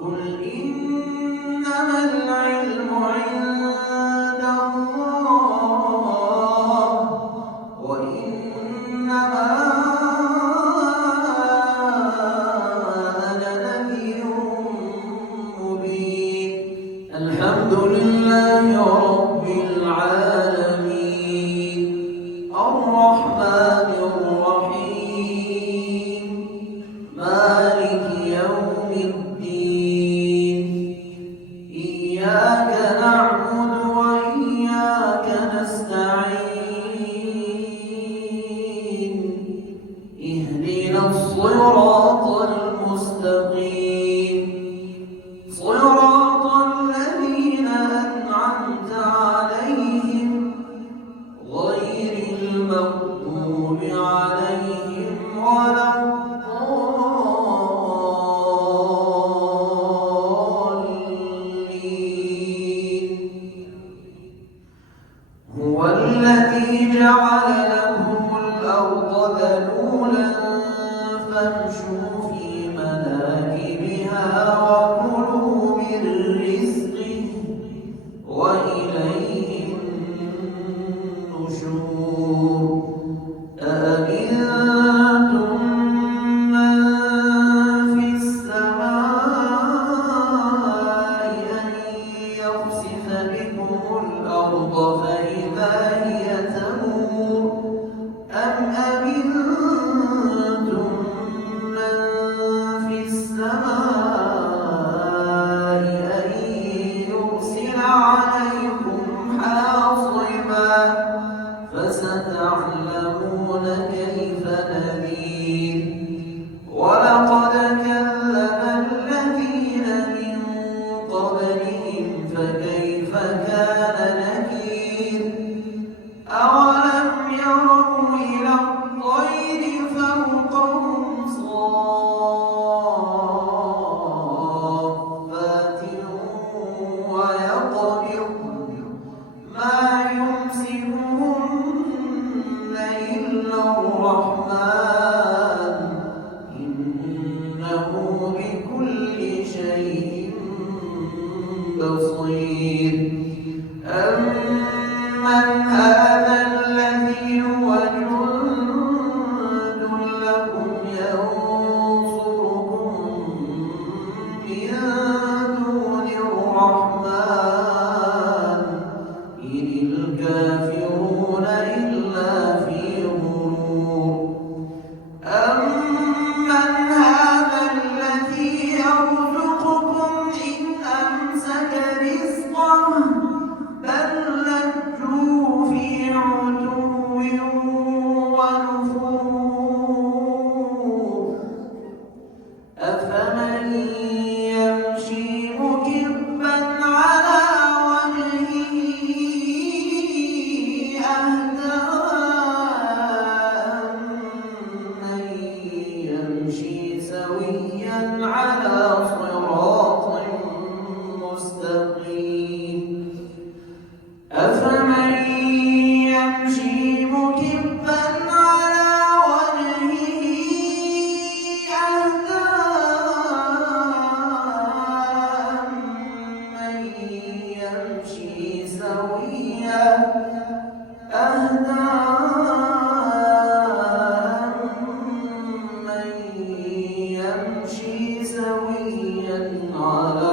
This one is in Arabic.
قل إنما العلم عند الله وإنما أنا نذير مبين. الحمد لله رب العالمين الرحمن الرحيم مالك يوم الدين إياك نعبد وإياك نستعين اهدنا الصراط المستقيم صراط الذين أنعمت عليهم غير المغضوب عليهم ولا الضالين. هو الذي جعل لكم الأرض ذلولا فامشوا في مناكبها وكلوا من رزقه وإليه النشور. أأمنتم من في السماء أن يخسف بكم الأرض فإذا هي تمور أم أمنتم من في السماء أن يرسل عليكم حاصبا فستعلمون كيف نذير. ولقد كذب الذين من قبلهم فكيف كان نكير. أولم يروا إلى الطير فوقهم صافات ويقبضن ما يمسكهن إلا الرحمن إنه بكل شيء بصير. أمن هذا الذي هو جند لكم ينصركم من دون الرحمن إن الكافرون إلا في غرور. أمن هذا الذي يرزقكم إن أمسك رزقه بل لجوا في عتو ونفور. أفمن يمشي مكبا على وجهه أهدى أمن يمشي سويا على صراط مستقيم. أفمن يمشي مكبا على وجهه أهدى أمن يمشي سويا على